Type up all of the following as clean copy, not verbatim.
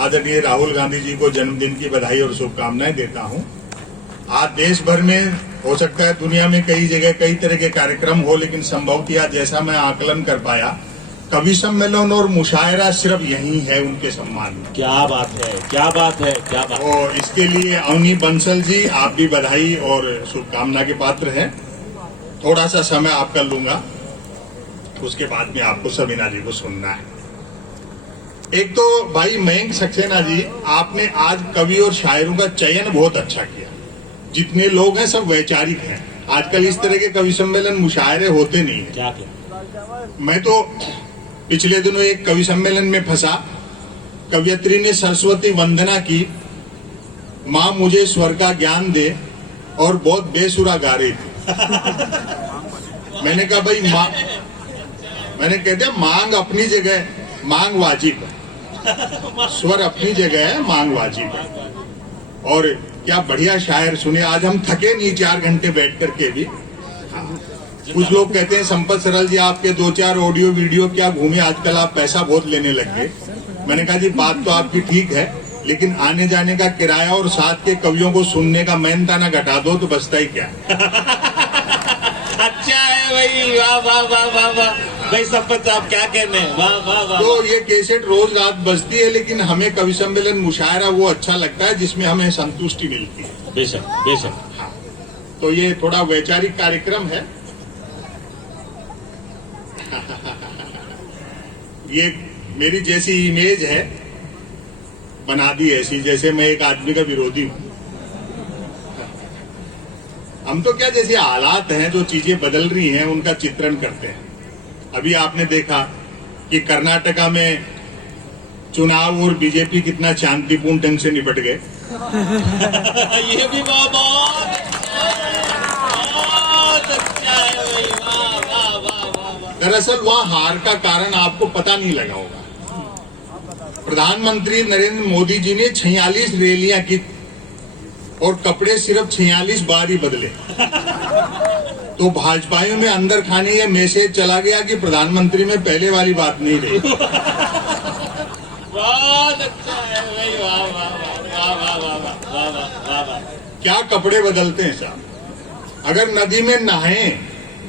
आदरणीय राहुल गांधी जी को जन्मदिन की बधाई और शुभकामनाएं देता हूं। आज देश भर में हो सकता है दुनिया में कई जगह कई तरह के कार्यक्रम हो, लेकिन संभवतः जैसा मैं आकलन कर पाया, कवि सम्मेलन और मुशायरा सिर्फ यही है उनके सम्मान में। क्या बात है, क्या बात है, क्या बात है। और इसके लिए अवनी बंसल जी, आप भी बधाई और शुभकामना के पात्र हैं। थोड़ा सा समय आपका लूंगा, उसके बाद में आपको सबीना जी को सुनना है। एक तो भाई मयंक सक्सेना जी, आपने आज कवि और शायरों का चयन बहुत अच्छा किया। जितने लोग हैं सब वैचारिक हैं। आजकल इस तरह के कवि सम्मेलन मुशायरे होते नहीं है। क्या क्या? मैं तो पिछले दिनों एक कवि सम्मेलन में फंसा। कवयत्री ने सरस्वती वंदना की, माँ मुझे स्वर का ज्ञान दे, और बहुत बेसुरा गा रही थी। मैंने कहा भाई माँ, मैंने कह दिया मांग अपनी जगह, मांग वाजिब है, स्वर अपनी जगह है, मांग वाजिब है। और क्या बढ़िया शायर सुने। आज हम थके नहीं 4 घंटे बैठ करके भी। कुछ लोग कहते हैं संपत सरल जी आपके 2-4 ऑडियो वीडियो क्या घूमे, आजकल आप पैसा बहुत लेने लग गए। मैंने कहा जी बात तो आपकी ठीक है, लेकिन आने जाने का किराया और साथ के कवियों को सुनने का मेहनताना घटा दो तो बचता ही क्या। अच्छा है भाई, वाह वाह वाह वाह वाह भाई संपत साहब, क्या कहने हैं, वाह वाह वाह। तो ये कैसेट रोज रात बजती है, लेकिन हमें कवि सम्मेलन मुशायरा वो अच्छा लगता है जिसमें हमें संतुष्टि मिलती है। बेशक बेशक। हाँ, तो ये थोड़ा वैचारिक कार्यक्रम है। ये मेरी जैसी इमेज है बना दी ऐसी, जैसे मैं एक आदमी का विरोधी हूं। हम तो क्या, जैसे हालात हैं, जो चीजें बदल रही हैं उनका चित्रण करते हैं। अभी आपने देखा कि कर्नाटका में चुनाव और बीजेपी कितना शांतिपूर्ण ढंग से निपट गए। ये भी बहुत अच्छा है भाई, वाह वाह वाह वाह। दरअसल वहां हार का कारण आपको पता नहीं लगा होगा। प्रधानमंत्री नरेंद्र मोदी जी ने 46 रैलियां की और कपड़े सिर्फ 46 बार ही बदले। तो भाजपाइयों में अंदर खाने ये मैसेज चला गया कि प्रधानमंत्री में पहले वाली बात नहीं रही। बहुत अच्छा है भाई, वाह वाह वाह वाह वाह वाह वाह वाह वाह। क्या कपड़े बदलते हैं साहब। अगर नदी में नहाएं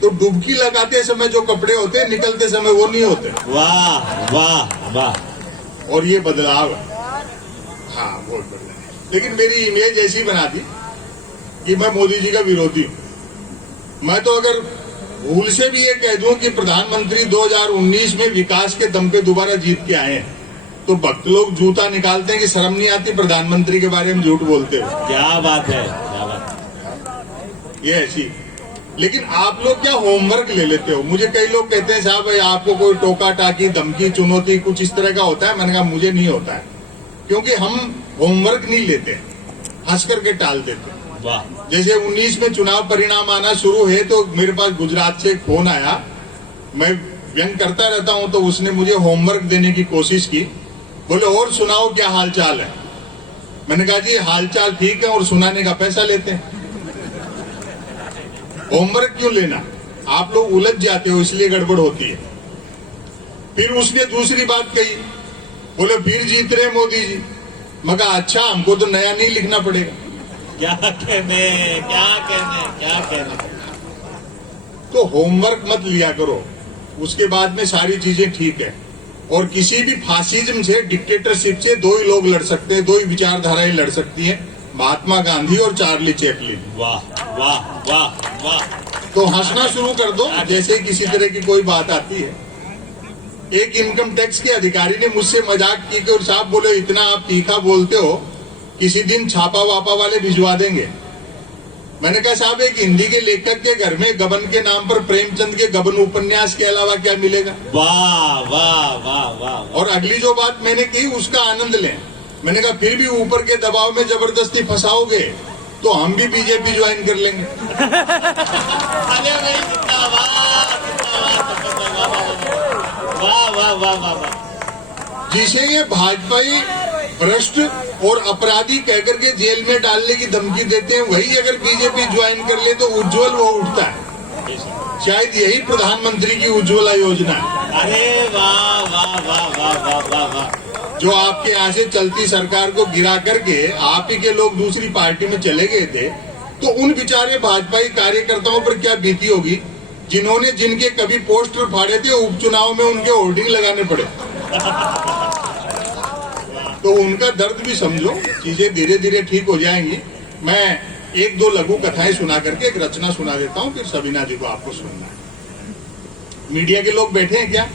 तो डुबकी लगाते समय जो कपड़े होते हैं, निकलते समय वो नहीं होते। वाह वाह वाह। और ये बदलाव है। हाँ बहुत बदलाव है। लेकिन मेरी इमेज ऐसी बना दी कि मैं मोदी जी का विरोधी हूं। मैं तो अगर भूल से भी ये कह दूं कि प्रधानमंत्री 2019 में विकास के दम पे दोबारा जीत के आए हैं, तो भक्त लोग जूता निकालते हैं कि शर्म नहीं आती प्रधानमंत्री के बारे में झूठ बोलते हो। क्या बात है, क्या बात। ये ऐसी। लेकिन आप लोग क्या होमवर्क ले लेते हो। मुझे कई लोग कहते हैं साहब भाई आपको कोई टोका टाकी धमकी चुनौती कुछ इस तरह का होता है। मैंने कहा मुझे नहीं होता है, क्योंकि हम होमवर्क नहीं लेते, हंस करके टाल देते हैं। वाह। जैसे 19 में चुनाव परिणाम आना शुरू है तो मेरे पास गुजरात से एक फोन आया। मैं व्यंग करता रहता हूं, तो उसने मुझे होमवर्क देने की कोशिश की। बोले और सुनाओ क्या हालचाल है। मैंने कहा जी हालचाल ठीक है और सुनाने का पैसा लेते हैं। होमवर्क क्यों लेना, आप लोग उलझ जाते हो इसलिए गड़बड़ होती है। फिर उसने दूसरी बात कही, बोले फिर जीत रहे मोदी जी। मैं कहा अच्छा हमको तो नया नहीं लिखना पड़ेगा। क्या कहने, क्या कहने, क्या कहने। तो होमवर्क मत लिया करो, उसके बाद में सारी चीजें ठीक है। और किसी भी फासिज्म से, डिक्टेटरशिप से 2 ही लोग लड़ सकते हैं, 2 ही विचारधाराएं लड़ सकती हैं, महात्मा गांधी और चार्ली चैपलिन। वाह वाह वाह वाह। तो हंसना शुरू कर दो जैसे किसी तरह की कोई बात आती है। एक इनकम टैक्स के अधिकारी ने मुझसे मजाक की कि और साहब बोले इतना आप तीखा बोलते हो, किसी दिन छापा वापा वाले भिजवा देंगे। मैंने कहा साहब एक हिंदी के लेखक के घर में गबन के नाम पर प्रेमचंद के गबन उपन्यास के अलावा क्या मिलेगा। वाह वाह वाह वाह। और अगली जो बात मैंने की उसका आनंद लें। मैंने कहा फिर भी ऊपर के दबाव में जबरदस्ती फंसाओगे तो हम भी बीजेपी ज्वाइन कर लेंगे। अरे भाई वाह वाह वाह वाह। जिसे ये भाजपाई भ्रष्ट और अपराधी कहकर के जेल में डालने की धमकी देते हैं, वही अगर बीजेपी ज्वाइन कर ले तो उज्जवल वो उठता है। शायद यही प्रधानमंत्री की उज्ज्वला योजना है। अरे वाह वाह वाह वाह वाह वाह वाह। जो आपके यहाँ से चलती सरकार को गिरा करके आप ही के लोग दूसरी पार्टी में चले गए थे, तो उन बेचारे भाजपाई कार्यकर्ताओं पर क्या बीती होगी जिन्होंने जिनके कभी पोस्टर फाड़े थे, उपचुनाव में उनके होर्डिंग लगाने पड़े। तो उनका दर्द भी समझो, चीजें धीरे धीरे ठीक हो जाएंगी। मैं एक दो लघु कथाएं सुना करके एक रचना सुना देता हूँ, फिर सबीना जी को आपको सुनना है। मीडिया के लोग बैठे हैं क्या?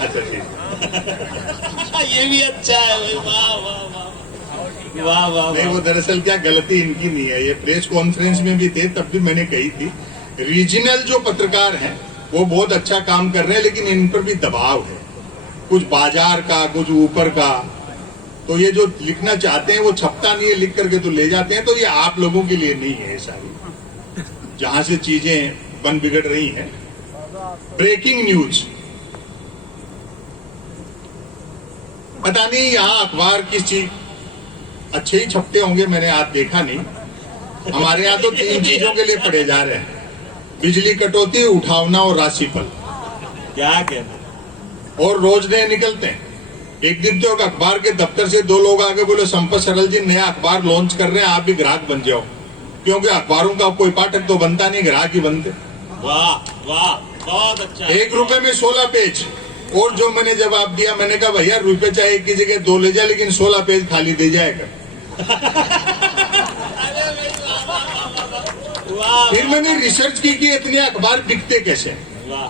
अच्छा ठीक। ये भी अच्छा है भाई, वाह वाह वाह वाह वाह नहीं, वाह। वो दरअसल क्या गलती इनकी नहीं है, ये प्रेस कॉन्फ्रेंस में भी थे तब भी मैंने कही थी, रीजनल जो पत्रकार हैं वो बहुत अच्छा काम कर रहे हैं, लेकिन इन पर भी दबाव है, कुछ बाजार का, कुछ ऊपर का। तो ये जो लिखना चाहते हैं वो छपता नहीं है, लिख करके तो ले जाते हैं। तो ये आप लोगों के लिए नहीं है, सारी जहां से चीजें बन बिगड़ रही हैं। ब्रेकिंग न्यूज, पता नहीं यहाँ अखबार किस चीज अच्छे ही छपते होंगे, मैंने आज देखा नहीं। हमारे यहाँ तो 3 चीजों के लिए पढ़े जा रहे हैं, बिजली कटौती, उठावना और राशिफल। क्या कहना। और रोज नए निकलते हैं। एक दिन तो एक अखबार के दफ्तर से 2 लोग आके बोले, संपत सरल जी नया अखबार लॉन्च कर रहे हैं, आप भी ग्राहक बन जाओ। क्योंकि अखबारों का कोई पाठक तो बनता नहीं, ग्राहक ही बनते। वाह वाह, बहुत अच्छा। 1 रुपए में 16 पेज। और जो मैंने जवाब दिया, मैंने कहा भैया रुपए चाहे एक की जगह 2 ले जाए, लेकिन 16 पेज खाली दे जाएगा। वाह। फिर मैंने रिसर्च की कि इतने अखबार बिकते कैसे।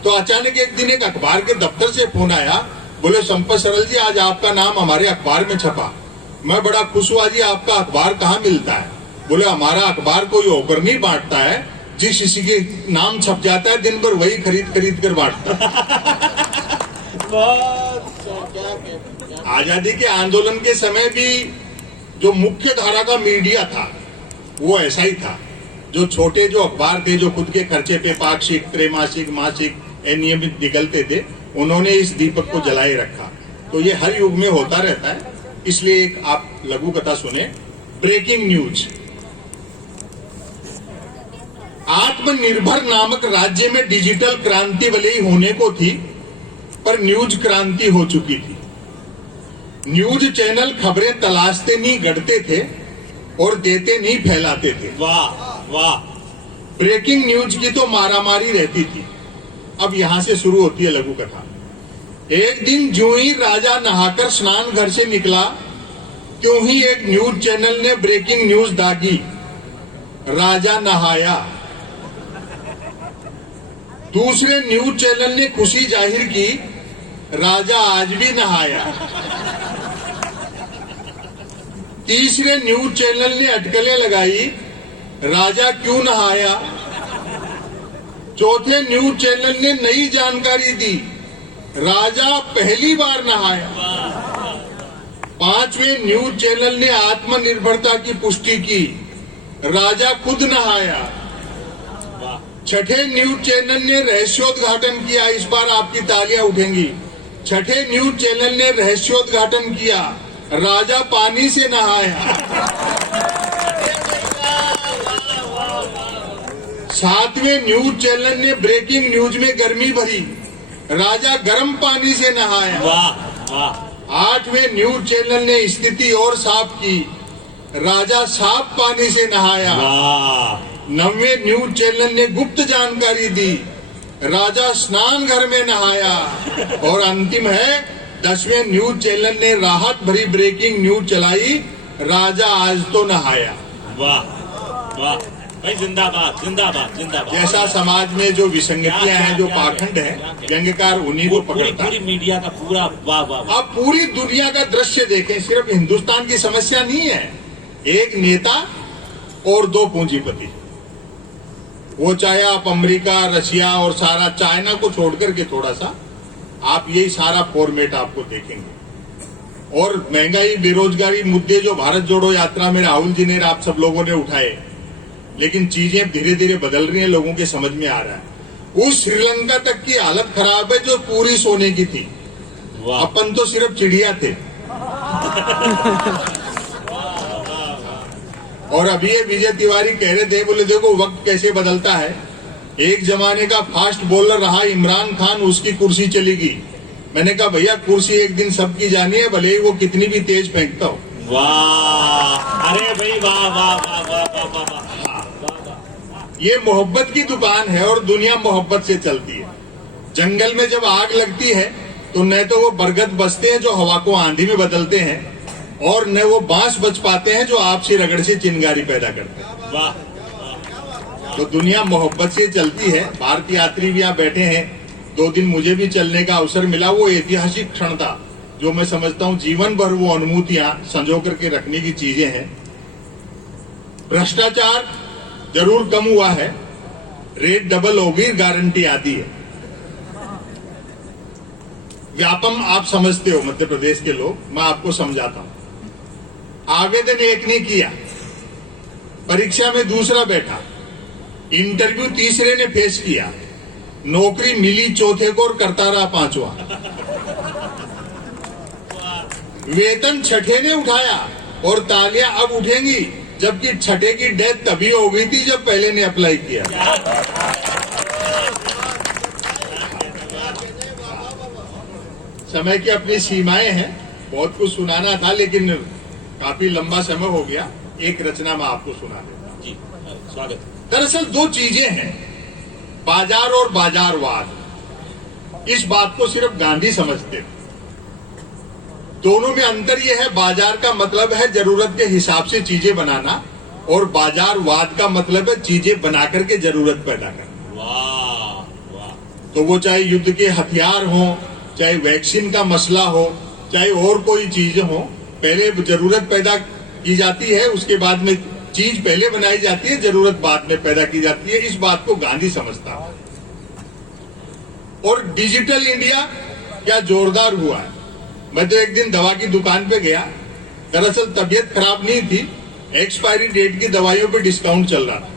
तो अचानक एक दिन एक अखबार के दफ्तर से फोन आया, बोले संपत सरल जी आज आपका नाम हमारे अखबार में छपा। मैं बड़ा खुश हुआ, जी आपका अखबार कहाँ मिलता है? बोले हमारा अखबार कोई होकर नहीं बांटता है, जिस किसी के नाम छप जाता है दिन भर वही खरीद खरीद कर बांटता है। बहुत अच्छा, क्या कहना। आजादी के आंदोलन के समय भी जो मुख्य धारा का मीडिया था वो ऐसा ही था। जो छोटे जो अखबार थे, जो खुद के खर्चे पे पाक्षिक, त्रैमासिक, मासिक नियमित निकलते थे, उन्होंने इस दीपक को जलाए रखा। तो ये हर युग में होता रहता है। इसलिए एक आप लघु कथा सुने, ब्रेकिंग न्यूज। आत्मनिर्भर नामक राज्य में डिजिटल क्रांति भले ही होने को थी, पर न्यूज क्रांति हो चुकी थी। न्यूज चैनल खबरें तलाशते नहीं गढ़ते थे और देते नहीं फैलाते थे। वाह वाह। ब्रेकिंग न्यूज की तो मारामारी रहती थी। अब यहां से शुरू होती है लघु कथा। एक दिन जो ही राजा नहाकर स्नान घर से निकला, त्यों ही एक न्यूज चैनल ने ब्रेकिंग न्यूज दागी, राजा नहाया। दूसरे न्यूज चैनल ने खुशी जाहिर की, राजा आज भी नहाया। तीसरे न्यूज चैनल ने अटकलें लगाई, राजा क्यों नहाया। चौथे न्यूज चैनल ने नई जानकारी दी, राजा पहली बार नहाया। पांचवें न्यूज चैनल ने आत्मनिर्भरता की पुष्टि की, राजा खुद नहाया। छठे न्यूज चैनल ने रहस्योद्घाटन किया, इस बार आपकी तालियां उठेंगी। छठे न्यूज चैनल ने रहस्योद्घाटन किया, राजा पानी से नहाया। सातवें न्यूज चैनल ने ब्रेकिंग न्यूज में गर्मी भरी, राजा गर्म पानी से नहाया। वाह वाह। आठवें न्यूज चैनल ने स्थिति और साफ की, राजा साफ पानी से नहाया। वाह। नौवें न्यूज चैनल ने गुप्त जानकारी दी, राजा स्नान घर में नहाया। और अंतिम है 10वें न्यूज चैनल ने राहत भरी ब्रेकिंग न्यूज चलाई, राजा आज तो नहाया। वाह वाह भाई, जिंदाबाद जिंदाबाद जिंदाबाद। जैसा समाज में जो विसंगतियां हैं, जो पाखंड है, व्यंग्यकार उन्हीं को पकड़ता है। पूरी मीडिया का पूरा वाह वाह। आप पूरी दुनिया का दृश्य देखें, सिर्फ हिंदुस्तान की समस्या नहीं है। एक नेता और 2 पूंजीपति, वो चाहे आप अमेरिका, रशिया और सारा चाइना को छोड़ करके थोड़ा सा आप यही सारा फॉर्मेट आपको देखेंगे। और महंगाई, बेरोजगारी मुद्दे जो भारत जोड़ो यात्रा में राहुल जी ने, आप सब लोगों ने उठाए, लेकिन चीजें धीरे धीरे बदल रही हैं, लोगों के समझ में आ रहा है। उस श्रीलंका तक की हालत खराब है जो पूरी सोने की थी। अपन तो सिर्फ चिड़िया थे। और अभी ये विजय तिवारी कह रहे थे, बोले देखो वक्त कैसे बदलता है। एक जमाने का फास्ट बॉलर रहा इमरान खान, उसकी कुर्सी चली गई। मैंने कहा भैया कुर्सी एक दिन सबकी जानी है, भले ही वो कितनी भी तेज फेंकता हो। वाह, अरे भाई वाह वाह वाह वाह वाह वाह वाह। ये मोहब्बत की दुकान है और दुनिया मोहब्बत से चलती है। जंगल में जब आग लगती है तो न तो वो बरगद बचते हैं जो हवा को आंधी में बदलते हैं, और न वो बांस बच पाते हैं जो आपसी रगड़ से चिंगारी पैदा करते हैं। वाह, तो दुनिया मोहब्बत से चलती है। भारतीय यात्री भी यहाँ बैठे हैं, 2 दिन मुझे भी चलने का अवसर मिला। वो ऐतिहासिक क्षण था जो मैं समझता हूँ जीवन भर वो अनुभूतियां संजो करके रखने की चीजें हैं। भ्रष्टाचार जरूर कम हुआ है, रेट डबल होगी, गारंटी आती है। व्यापम आप समझते हो मध्य प्रदेश के लोग, मैं आपको समझाता हूं। आवेदन एक ने किया, परीक्षा में दूसरा बैठा, इंटरव्यू तीसरे ने फेस किया, नौकरी मिली चौथे को और करता रहा पांचवा, वेतन छठे ने उठाया और तालियां अब उठेंगी, जबकि छठे की डेथ तभी हो गई थी जब पहले ने अप्लाई किया। समय की अपनी सीमाएं हैं, बहुत कुछ सुनाना था लेकिन काफी लंबा समय हो गया। एक रचना मैं आपको सुना देता हूं। जी स्वागत। दरअसल 2 चीजें हैं, बाजार और बाजारवाद। इस बात को सिर्फ गांधी समझते थे। दोनों में अंतर यह है, बाजार का मतलब है जरूरत के हिसाब से चीजें बनाना, और बाजारवाद का मतलब है चीजें बना करके जरूरत पैदा करना। वाह वाह। तो वो चाहे युद्ध के हथियार हो, चाहे वैक्सीन का मसला हो, चाहे और कोई चीज हो, पहले जरूरत पैदा की जाती है, उसके बाद में चीज पहले बनाई जाती है, जरूरत बाद में पैदा की जाती है। इस बात को गांधी समझता है। और डिजिटल इंडिया क्या जोरदार हुआ है। मैं तो एक दिन दवा की दुकान पे गया, दरअसल तबीयत खराब नहीं थी, एक्सपायरी डेट की दवाइयों पे डिस्काउंट चल रहा था।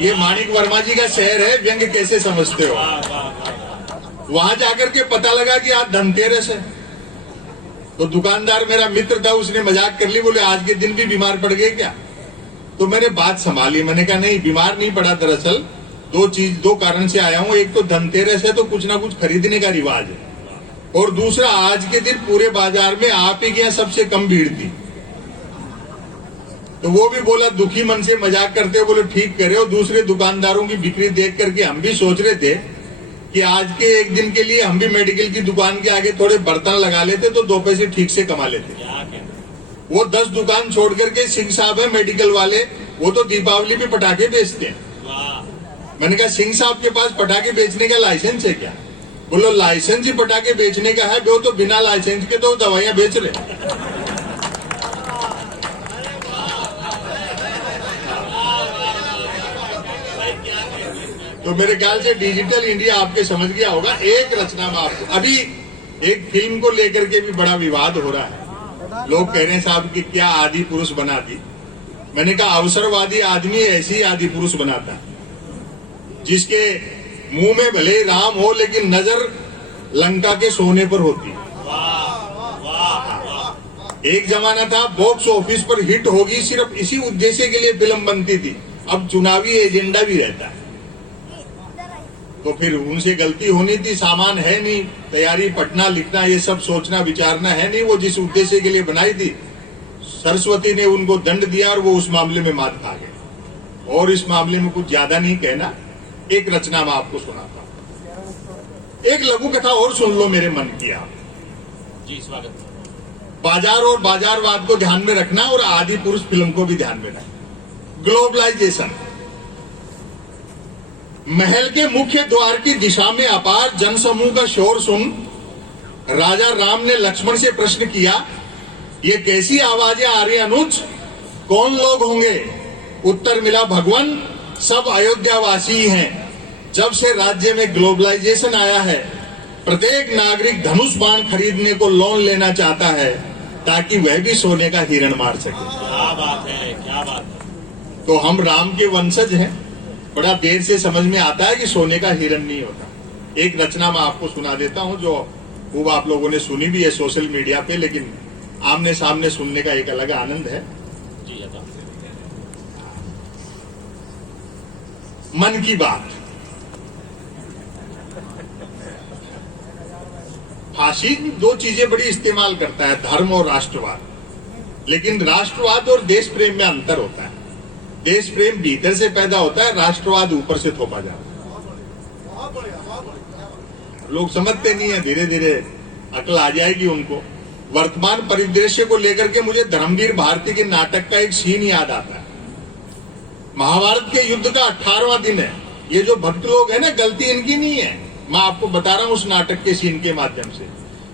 ये माणिक वर्मा जी का शहर है, व्यंग कैसे समझते हो। वहां जाकर के पता लगा कि आज धनतेरस है। तो दुकानदार मेरा मित्र था, उसने मजाक कर ली, बोले आज के दिन भी बीमार पड़ गए क्या। तो मैंने बात संभाली, मैंने कहा नहीं बीमार नहीं पड़ा, दरअसल 2 कारण से आया हूं। एक तो धनतेरस है तो कुछ ना कुछ खरीदने का रिवाज है, और दूसरा आज के दिन पूरे बाजार में आप ही के यहाँ सबसे कम भीड़ थी। तो वो भी बोला दुखी मन से, मजाक करते हुए बोले ठीक करे हो। दूसरे दुकानदारों की बिक्री देख करके हम भी सोच रहे थे कि आज के एक दिन के लिए हम भी मेडिकल की दुकान के आगे थोड़े बर्तन लगा लेते तो 2 पैसे ठीक से कमा लेते। वो 10 दुकान छोड़ करके सिंह साहब है मेडिकल वाले, वो तो दीपावली पे पटाखे बेचते हैं। मैंने कहा सिंह साहब के पास पटाखे बेचने का लाइसेंस है क्या। बोलो लाइसेंस ही पटाखे बेचने का है, वो तो बिना लाइसेंस के तो दवाइयां बेच रहे। तो मेरे ख्याल से डिजिटल इंडिया आपके समझ गया होगा। एक रचना में आपको, अभी एक फिल्म को लेकर के भी बड़ा विवाद हो रहा है। लोग कह रहे हैं साहब कि क्या आदि पुरुष बना दी। मैंने कहा अवसरवादी आदमी ऐसी आदि पुरुष बनाता है जिसके मुंह में भले ही राम हो लेकिन नजर लंका के सोने पर होती है। एक जमाना था बॉक्स ऑफिस पर हिट होगी, सिर्फ इसी उद्देश्य के लिए फिल्म बनती थी। अब चुनावी एजेंडा भी रहता है। तो फिर उनसे गलती होनी थी, सामान है नहीं, तैयारी पढ़ना लिखना ये सब सोचना विचारना है नहीं। वो जिस उद्देश्य के लिए बनाई थी, सरस्वती ने उनको दंड दिया और वो उस मामले में मात खा गए। और इस मामले में कुछ ज्यादा नहीं कहना, एक रचना मैं आपको सुनाता हूं। एक लघु कथा और सुन लो मेरे मन की आप। जी स्वागत। बाजार और बाजारवाद को ध्यान में रखना और आदि पुरुष फिल्म को भी ध्यान में रखना। ग्लोबलाइजेशन। महल के मुख्य द्वार की दिशा में अपार जनसमूह का शोर सुन राजा राम ने लक्ष्मण से प्रश्न किया, ये कैसी आवाजें आ रही अनुज, कौन लोग होंगे। उत्तर मिला, भगवान सब अयोध्यावासी हैं। जब से राज्य में ग्लोबलाइजेशन आया है, प्रत्येक नागरिक धनुष बाण खरीदने को लोन लेना चाहता है ताकि वह भी सोने का हिरण मार सके। क्या बात है, क्या बात है। तो हम राम के वंशज हैं। बड़ा देर से समझ में आता है कि सोने का हिरण नहीं होता। एक रचना मैं आपको सुना देता हूं जो खूब आप लोगों ने सुनी भी है सोशल मीडिया पे, लेकिन आमने सामने सुनने का एक अलग आनंद है। जी मन की बात। फाशी दो चीजें बड़ी इस्तेमाल करता है, धर्म और राष्ट्रवाद। लेकिन राष्ट्रवाद और देश प्रेम में अंतर होता है। देश प्रेम भीतर से पैदा होता है, राष्ट्रवाद ऊपर से थोपा जाता है। लोग समझते नहीं है, धीरे धीरे अकल आ जाएगी उनको। वर्तमान परिदृश्य को लेकर के मुझे धर्मवीर भारती के नाटक का एक सीन याद आता है। महाभारत के युद्ध का 18वां दिन है। ये जो भक्त लोग हैं ना, गलती इनकी नहीं है, मैं आपको बता रहा हूं उस नाटक के सीन के माध्यम से।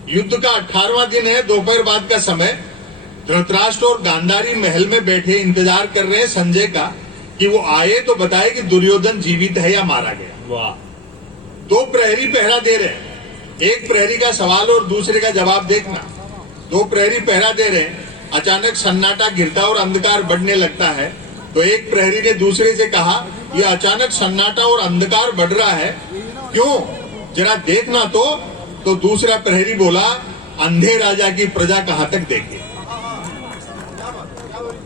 युद्ध का 18वां दिन है, दोपहर बाद का समय। धृतराष्ट्र और गांधारी महल में बैठे इंतजार कर रहे हैं संजय का कि वो आए तो बताए कि दुर्योधन जीवित है या मारा गया। वाह। दो प्रहरी पहरा दे रहे हैं, एक प्रहरी का सवाल और दूसरे का जवाब देखना। दो प्रहरी पहरा दे रहे हैं, अचानक सन्नाटा गिरता और अंधकार बढ़ने लगता है। तो एक प्रहरी ने दूसरे से कहा, ये अचानक सन्नाटा और अंधकार बढ़ रहा है, क्यों, जरा देखना तो दूसरा प्रहरी बोला, अंधे राजा की प्रजा कहां तक देखे।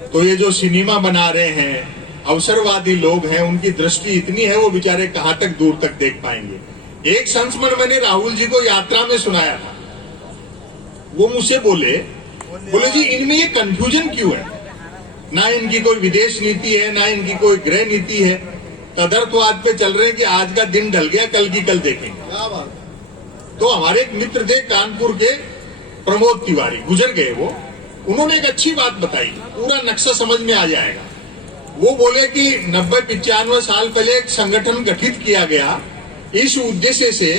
तो ये जो सिनेमा बना रहे हैं, अवसरवादी लोग हैं, उनकी दृष्टि इतनी है, वो बेचारे कहां तक दूर तक देख पाएंगे। एक संस्मरण मैंने राहुल जी को यात्रा में सुनाया था। वो मुझसे बोले जी इनमें ये कंफ्यूजन क्यों है, ना इनकी कोई विदेश नीति है, ना इनकी कोई गृह नीति है, तदर्थवाद पे चल रहे हैं कि आज का दिन ढल गया, कल की कल देखेंगे। तो हमारे एक मित्र थे कानपुर के, प्रमोद तिवारी, गुजर गए वो। उन्होंने एक अच्छी बात बताई, पूरा नक्शा समझ में आ जाएगा। वो बोले कि 90-95 साल पहले एक संगठन गठित किया गया इस उद्देश्य से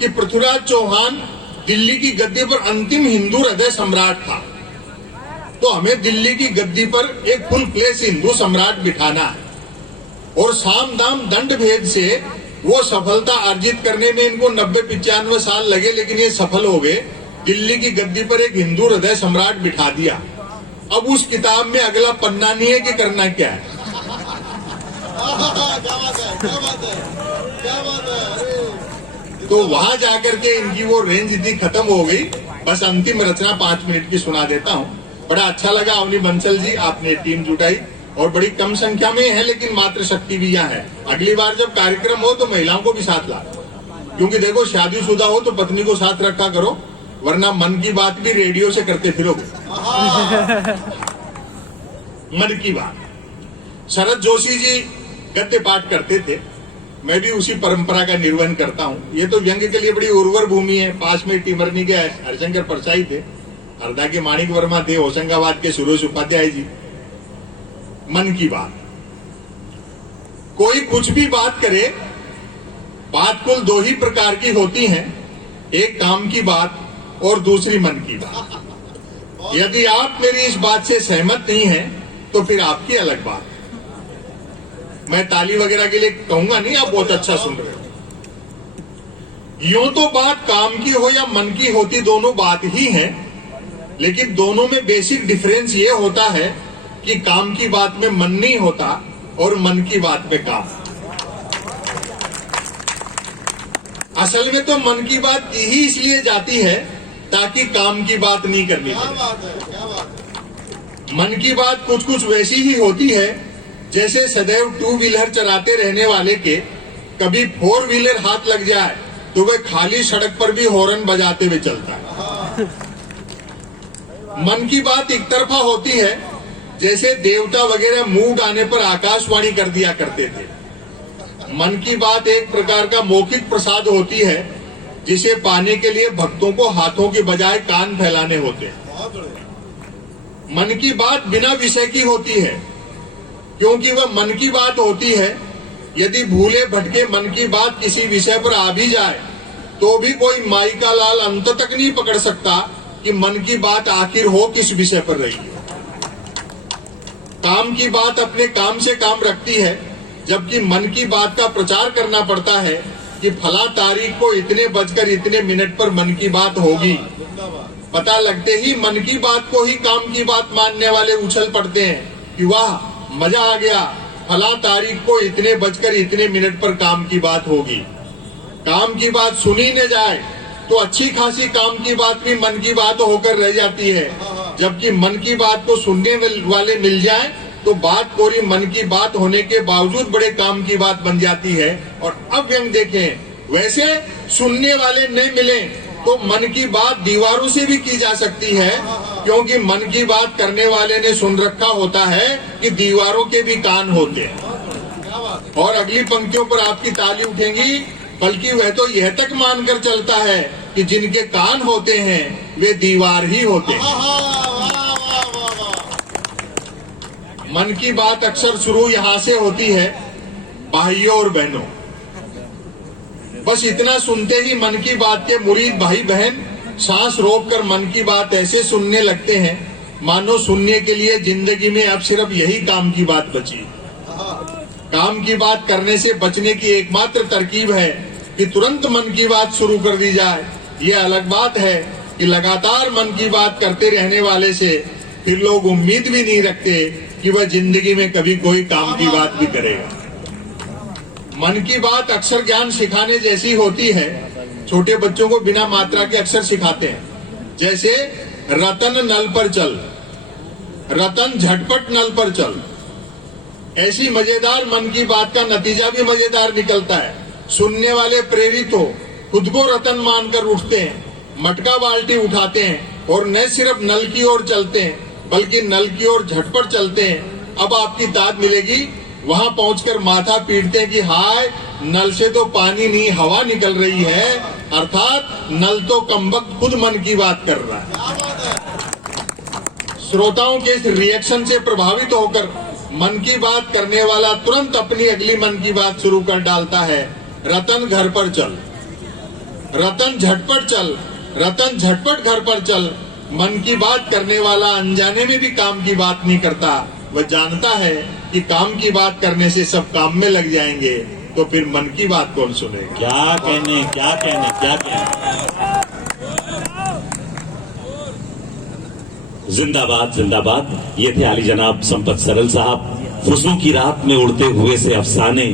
कि पृथ्वीराज चौहान दिल्ली की गद्दी पर अंतिम हिंदू हृदय सम्राट था। तो हमें दिल्ली की गद्दी पर एक फुल प्लेस हिंदू सम्राट बिठाना है, और साम दाम दंड भेद से वो सफलता अर्जित करने में इनको 90-95 साल लगे, लेकिन ये सफल हो गए। दिल्ली की गद्दी पर एक हिंदू हृदय सम्राट बिठा दिया। अब उस किताब में अगला पन्ना नहीं है कि करना क्या है। तो वहां जाकर के इनकी वो रेंज इतनी खत्म हो गई। बस अंतिम रचना 5 मिनट की सुना देता हूँ। बड़ा अच्छा लगा अवनी बंसल जी, आपने टीम जुटाई, और बड़ी कम संख्या में है, लेकिन मातृशक्ति भी यहाँ है। अगली बार जब कार्यक्रम हो तो महिलाओं को भी साथ ला, क्योंकि देखो शादीशुदा हो तो पत्नी को साथ रखा करो, वरना मन की बात भी रेडियो से करते फिरोगे। मन की बात। शरद जोशी जी गद्य पाठ करते थे, मैं भी उसी परंपरा का निर्वहन करता हूँ। ये तो व्यंग्य के लिए बड़ी उर्वर भूमि है। पास में टिमरनी के हरिशंकर परसाई थे, हरदा के माणिक वर्मा थे, होशंगाबाद के सुरेश उपाध्याय जी। मन की बात। कोई कुछ भी बात करे, बात कुल 2 ही प्रकार की होती हैं, एक काम की बात और दूसरी मन की बात। यदि आप मेरी इस बात से सहमत नहीं हैं, तो फिर आपकी अलग बात। मैं ताली वगैरह के लिए कहूंगा नहीं, आप बहुत अच्छा सुन रहे हो। यूं तो बात काम की हो या मन की होती, दोनों बात ही है, लेकिन दोनों में बेसिक डिफरेंस ये होता है कि काम की बात में मन नहीं होता और मन की बात में काम। असल में तो मन की बात की ही इसलिए जाती है ताकि काम की बात नहीं करनी पड़े। मन की बात कुछ कुछ वैसी ही होती है जैसे सदैव 2 व्हीलर चलाते रहने वाले के कभी 4 व्हीलर हाथ लग जाए तो वह खाली सड़क पर भी हॉर्न बजाते हुए चलता है। मन की बात एक तरफा होती है, जैसे देवता वगैरह मूड आने पर आकाशवाणी कर दिया करते थे। मन की बात एक प्रकार का मौखिक प्रसाद होती है, जिसे पाने के लिए भक्तों को हाथों के बजाय कान फैलाने होते हैं। मन की बात बिना विषय की होती है, क्योंकि वह मन की बात होती है। यदि भूले भटके मन की बात किसी विषय पर आ भी जाए तो भी कोई माई का लाल अंत तक नहीं पकड़ सकता कि मन की बात आखिर हो किस विषय पर रही है। काम की बात अपने काम से काम रखती है, जबकि मन की बात का प्रचार करना पड़ता है कि फला तारीख को इतने बजकर इतने मिनट पर मन की बात होगी। पता लगते ही मन की बात को ही काम की बात मानने वाले उछल पड़ते हैं कि वाह मजा आ गया, फला तारीख को इतने बजकर इतने मिनट पर काम की बात होगी। काम की बात सुनी न जाए तो अच्छी खासी काम की बात भी मन की बात होकर रह जाती है, जबकि मन की बात को सुनने वाले मिल जाए तो बात कोरी मन की बात होने के बावजूद बड़े काम की बात बन जाती है। और अब व्यंग देखें, वैसे सुनने वाले नहीं मिले तो मन की बात दीवारों से भी की जा सकती है, क्योंकि मन की बात करने वाले ने सुन रखा होता है कि दीवारों के भी कान होते हैं। और अगली पंक्तियों पर आपकी ताली उठेंगी, बल्कि वह तो यह तक मानकर चलता है कि जिनके कान होते हैं वे दीवार ही होते हैं। मन की बात अक्सर शुरू यहां से होती है, भाइयों और बहनों। बस इतना सुनते ही मन की बात के मुरीद भाई बहन सांस रोककर मन की बात ऐसे सुनने लगते हैं मानो सुनने के लिए जिंदगी में अब सिर्फ यही काम की बात बची। काम की बात करने से बचने की एकमात्र तरकीब है कि तुरंत मन की बात शुरू कर दी जाए। यह अलग बात है कि लगातार मन की बात करते रहने वाले से फिर लोग उम्मीद भी नहीं रखते कि वह जिंदगी में कभी कोई काम की बात भी करेगा। मन की बात अक्सर ज्ञान सिखाने जैसी होती है। छोटे बच्चों को बिना मात्रा के अक्सर सिखाते हैं, जैसे रतन नल पर चल, रतन झटपट नल पर चल। ऐसी मजेदार मन की बात का नतीजा भी मजेदार निकलता है। सुनने वाले प्रेरित हो, खुद को रतन मानकर उठते हैं, मटका बाल्टी उठाते हैं और न सिर्फ नल की ओर चलते हैं बल्कि नल की ओर झटपट चलते हैं। अब आपकी दाद मिलेगी। वहां पहुंचकर माथा पीटते हैं कि हाय, नल से तो पानी नहीं हवा निकल रही है, अर्थात नल तो कमबख्त खुद मन की बात कर रहा है। श्रोताओं के इस रिएक्शन से प्रभावित होकर मन की बात करने वाला तुरंत अपनी अगली मन की बात शुरू कर डालता है। रतन घर पर चल, रतन झटपट चल, रतन झटपट घर पर चल। मन की बात करने वाला अनजाने में भी काम की बात नहीं करता। वह जानता है कि काम की बात करने से सब काम में लग जाएंगे, तो फिर मन की बात कौन सुनेगा। क्या कहने, क्या कहने, क्या कहने। जिंदाबाद, जिंदाबाद। ये थे आली जनाब संपत सरल साहब। खुशों की रात में उड़ते हुए से अफसाने,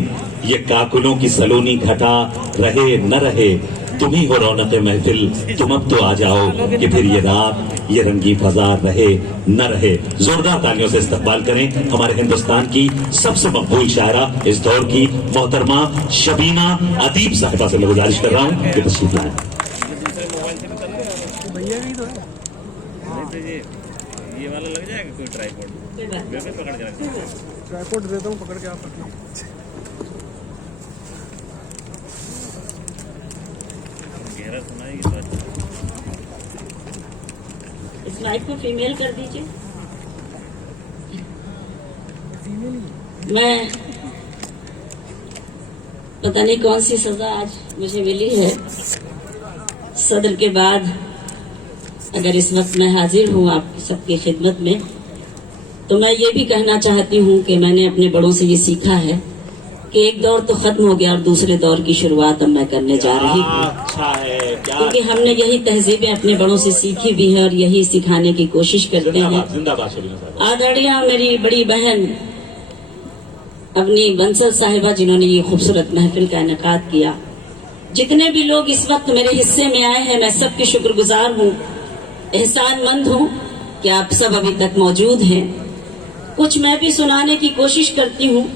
ये काकुलों की सलोनी घटा, रहे न रहे तुम ही हो रौनक महफिल, तुम अब तो आ जाओ कि फिर ये रात, ये रंगी फजा रहे न रहे। जोरदार तालियों से इस्तकबाल करें हमारे हिंदुस्तान की सबसे मकबूल शायरा इस दौर की मोहतरमा शबीना अदीब साहिबा से मैं गुजारिश कर रहा हूँ कि तशरीफ लाएं। ये वाला लग जाएगा कोई ट्राइपॉड पकड़ के, ट्राइपॉड देता हूँ, पकड़ के आप रखिए। गहरा सुनाएगी इस माइक को फीमेल कर दीजिए। मैं पता नहीं कौन सी सजा आज मुझे मिली है। सदर के बाद अगर इस वक्त मैं हाजिर हूँ आपकी सबकी खिदमत में, तो मैं ये भी कहना चाहती हूँ कि मैंने अपने बड़ों से ये सीखा है कि एक दौर तो खत्म हो गया और दूसरे दौर की शुरुआत अब मैं करने जा रही हूँ। अच्छा है, क्या क्योंकि हमने यही तहजीबें अपने बड़ों से सीखी भी है और यही सिखाने की कोशिश करते हैं। जिंदाबाद शबीना साहब। आदरणीय मेरी बड़ी बहन अपनी बंसल साहिबा, जिन्होंने ये खूबसूरत महफिल का इनेकाद किया। जितने भी लोग इस वक्त मेरे हिस्से में आए हैं, मैं सबके शुक्रगुजार हूँ, एहसानमंद हूँ कि आप सब अभी तक मौजूद हैं। कुछ मैं भी सुनाने की कोशिश करती हूँ।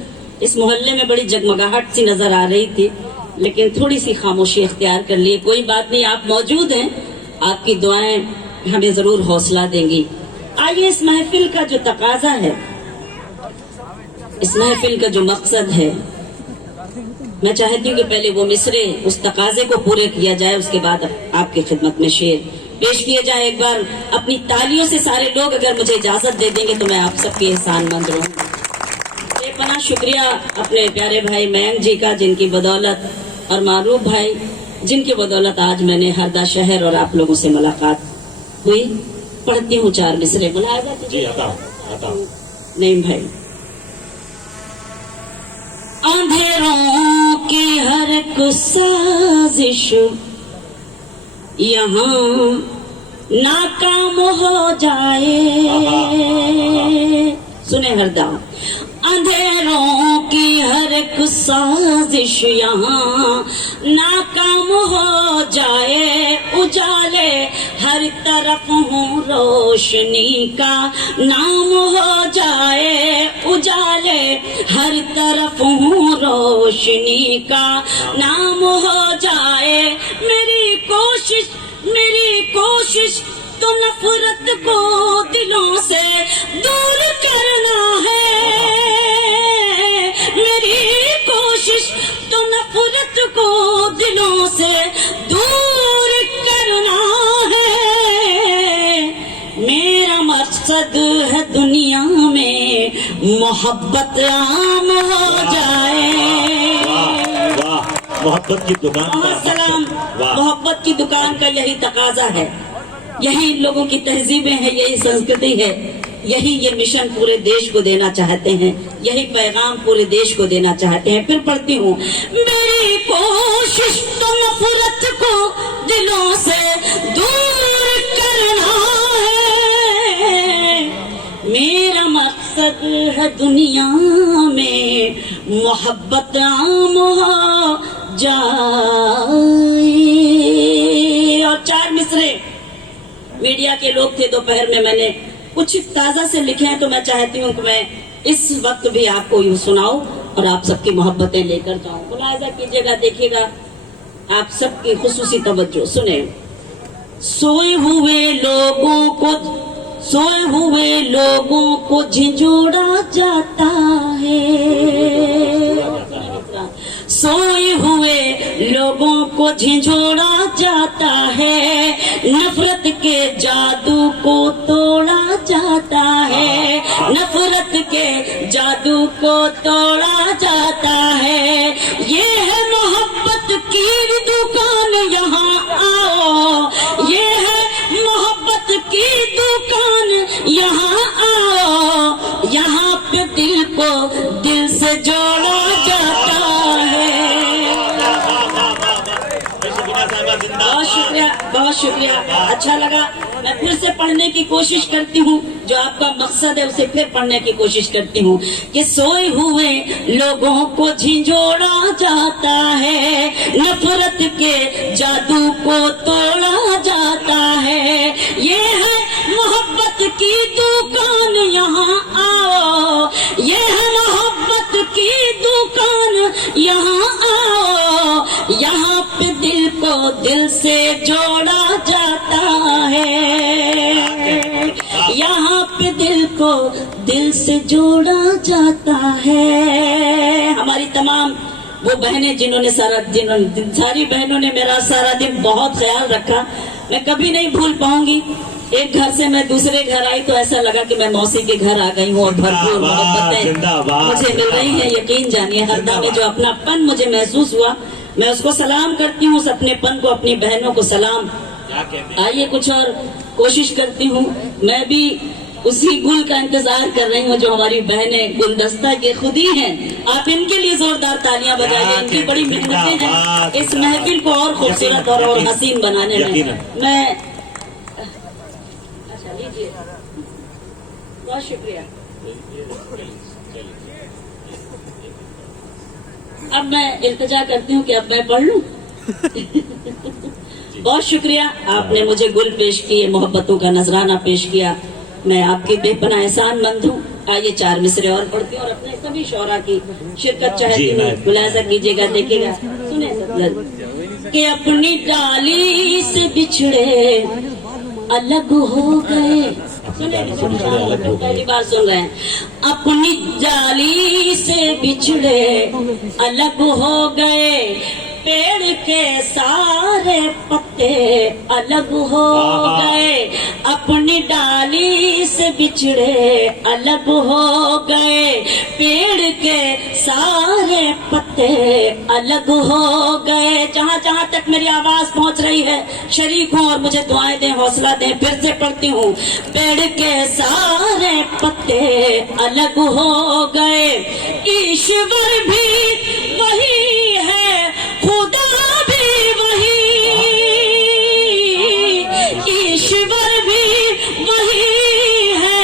इस मोहल्ले में बड़ी जगमगाहट सी नजर आ रही थी, लेकिन थोड़ी सी खामोशी इख्तियार कर लिए। कोई बात नहीं, आप मौजूद हैं, आपकी दुआएं हमें जरूर हौसला देंगी। आइए, इस महफिल का जो तकाजा है, इस महफिल का जो मकसद है, मैं चाहती हूँ कि पहले वो मिसरे उस तकाजे को पूरे किया जाए, उसके बाद आपकी खिदमत में शेर पेश किए जाए। एक बार अपनी तालियों से सारे लोग अगर मुझे इजाजत दे देंगे तो मैं आप सबके एहसानमंद रहूंगी। बेपनाह शुक्रिया अपने प्यारे भाई मयंक जी का, जिनकी बदौलत, और मारूफ भाई, जिनकी बदौलत आज मैंने हरदा शहर और आप लोगों से मुलाकात हुई। पढ़ती हूँ 4 मिसरे, बुलाया जाते जी, आता नहीं भाई। अंधेरों की हर एक साजिश यहाँ नाकाम हो जाए। सुने हरदा। अंधेरों की हर एक साजिश यहाँ नाकाम हो जाए। उजाले हर तरफ हूँ रोशनी का नाम हो जाए। उजाले हर तरफ हूँ रोशनी का नाम हो जाए। मेरी कोशिश मेरी कोशिश तो नफरत को दिलों से दूर करना है। मेरी कोशिश तो नफरत को दिलों से दूर करना है। मेरा मकसद है दुनिया में मोहब्बत आम हो जाए। वाह, मोहब्बत की दुकान का सलाम। वाह, मोहब्बत की दुकान का यही तकाजा है, यही इन लोगों की तहजीबें हैं, यही संस्कृति है, यही ये मिशन पूरे देश को देना चाहते हैं, यही पैगाम पूरे देश को देना चाहते हैं। फिर पढ़ती हूँ, मेरी कोशिश तो नफरत को दिलों से दूर करना है। मेरा मकसद है दुनिया में मोहब्बत आम हो जाए। और 4 मिसरे मीडिया के लोग थे, दोपहर में मैंने कुछ ताजा से लिखे हैं, तो मैं चाहती हूँ कि मैं इस वक्त भी आपको यूँ सुनाऊं और आप सबकी मोहब्बतें लेकर जाऊं। मुलाहिजा कीजिएगा, देखिएगा, आप सबकी खुसूसी तवज्जो सुने। सोए हुए लोगों को झिझोड़ा जाता है। सोए हुए लोगों को झिझोड़ा जाता है, नफरत के जादू को तोड़ा जाता है। नफरत के जादू को तोड़ा जाता है। ये है मोहब्बत की दुकान, यहाँ आओ। ये है मोहब्बत की दुकान, यहाँ आओ। यहाँ पे दिल को दिल से जोड़ा जाता है। बहुत शुक्रिया, बहुत शुक्रिया, अच्छा लगा। मैं फिर से पढ़ने की कोशिश करती हूँ, जो आपका मकसद है उसे फिर पढ़ने की कोशिश करती हूँ कि सोए हुए लोगों को झिझोड़ा जाता है, नफरत के जादू को तोड़ा जाता है। ये है मोहब्बत की दुकान, यहाँ आओ। ये है मोहब्बत की दुकान, यहाँ आओ। यहाँ पे दिल को दिल से जोड़ा जाता है। यहाँ पे दिल को दिल से जोड़ा जाता है। हमारी तमाम वो बहनें जिन्होंने सारी बहनों ने मेरा सारा दिन बहुत ख्याल रखा, मैं कभी नहीं भूल पाऊंगी। एक घर से मैं दूसरे घर आई तो ऐसा लगा कि मैं मौसी के घर आ गई हूँ और भरपूर मोहब्बतें मुझे मिल रही है। यकीन जानिए, हरदा में जो अपनापन मुझे महसूस हुआ, मैं उसको सलाम करती हूँ, उस अपनेपन को, अपनी बहनों को सलाम। आइए कुछ और कोशिश करती हूँ। मैं भी उसी गुल का इंतजार कर रही हूँ जो हमारी बहनें गुलदस्ता ये खुद ही हैं। आप इनके लिए जोरदार तालियां बजाइए, इनकी बड़ी मेहनतें हैं इस महफिल को और खूबसूरत और हसीन बनाने में। मैं अच्छा लीजिए, बहुत शुक्रिया। अब मैं इल्तिजा करती हूँ कि अब मैं पढ़ लूं। बहुत शुक्रिया, आपने मुझे गुल पेश किए, मोहब्बतों का नजराना पेश किया। मैं आपकी बेपनाह एहसानमंद हूँ। आइए 4 मिसरे और पढ़ती हूँ और अपने सभी शौरा की शिरकत चाहती हूँ। मुलाहिजा कीजिएगा, देखिएगा, सुने सफदर कि अपनी डाली से बिछड़े अलग हो गए। पहली बार सुन रहे हैं। अपनी डाली से बिछड़े अलग हो गए, पेड़ के सारे पत्ते अलग हो गए। अपनी डाली से बिछड़े अलग हो गए, पेड़ के सारे पत्ते अलग हो गए। जहाँ जहाँ तक मेरी आवाज पहुँच रही है, शरीक हूँ और मुझे दुआएं दें, हौसला दें। फिर से पढ़ती हूँ। पेड़ के सारे पत्ते अलग हो गए, ईश्वर भी वही है, खुदा भी वही, ईश्वर भी वही है,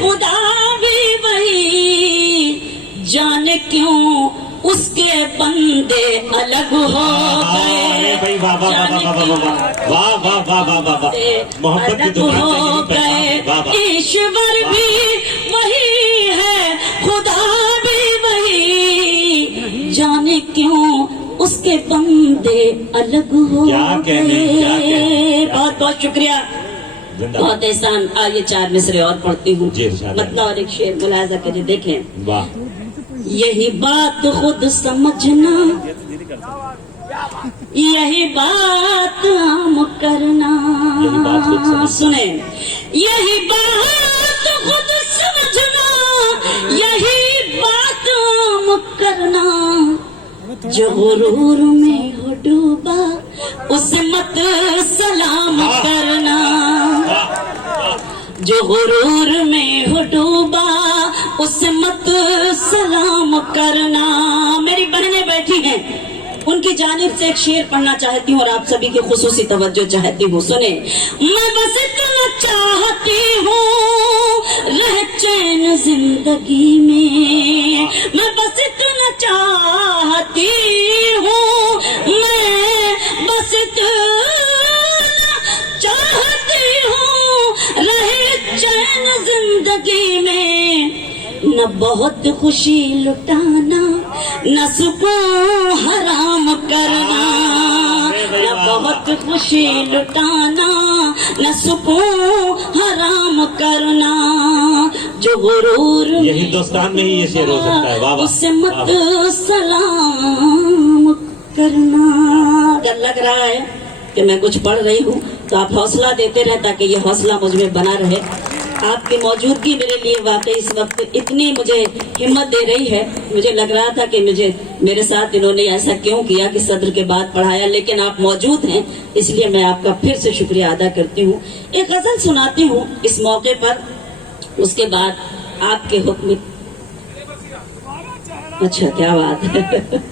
खुदा भी वही। जाने क्यों उसके बंदे अलग हो गए, अलग हो गए। ईश्वर भी वही है, खुदा भी वही। जाने क्यों उसके बंदे अलग हो क्या कहने, क्या कहने, गए। क्या बहुत बहुत शुक्रिया, जिंदाबाद। बहुत एहसान। आइए 4 मिसरे और पढ़ती हूँ। जी, इरशाद है। मतलब और एक शेर मुलाजा करिए, देखें। वाह, यही बात खुद समझना, यही बात हम करना। यही बात खुद समझना। सुने, यही बात खुद समझना, यही बात हम करना। जो गुरूर में हो डूबा उसे मत सलाम करना। जो गुरूर में हो डूबा उसे मत सलाम करना। मेरी बहनें बैठी हैं, उनकी जानिब से एक शेर पढ़ना चाहती हूँ और आप सभी की खुसूसी तवज्जो चाहती हूँ। सुने, मैं बस इतना चाहती हूँ रह चैन जिंदगी में। मैं बस इतना चाहती हूँ, मैं बस इतना चाहती हूँ रह चैन जिंदगी में। न बहुत खुशी लुटाना, न सुकून हराम करना। न बहुत खुशी लुटाना, न सुकून हराम करना। जो गुरूर ये में हिंदुस्तान में ही ये शेर हो सकता है। वाह वाह, उसे मत वाह, वाह। सलाम करना। डर लग रहा है कि मैं कुछ पढ़ रही हूँ, तो आप हौसला देते रहे ताकि ये हौसला मुझ में बना रहे। आपकी मौजूदगी मेरे लिए वाकई इस वक्त इतनी मुझे हिम्मत दे रही है। मुझे लग रहा था कि मुझे मेरे साथ इन्होंने ऐसा क्यों किया कि सदर के बाद पढ़ाया, लेकिन आप मौजूद हैं, इसलिए मैं आपका फिर से शुक्रिया अदा करती हूँ। एक गजल सुनाती हूँ इस मौके पर, उसके बाद आपके हुक्म। अच्छा, क्या बात है।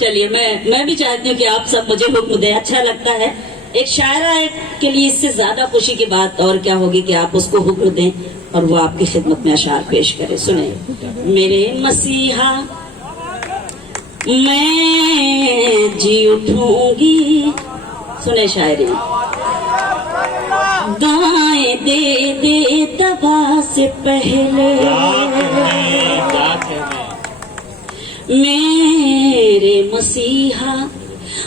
चलिए, मैं भी चाहती हूँ कि आप सब मुझे हुक्म दें, अच्छा लगता है। एक शायरा के लिए इससे ज्यादा खुशी की बात और क्या होगी कि आप उसको हुक्म दें और वो आपकी खिदमत में अशार पेश करे। सुने, मेरे मसीहा मैं जी उठूंगी। सुने शायरी, दुआएं दे दे दवा से पहले मेरे मसीहा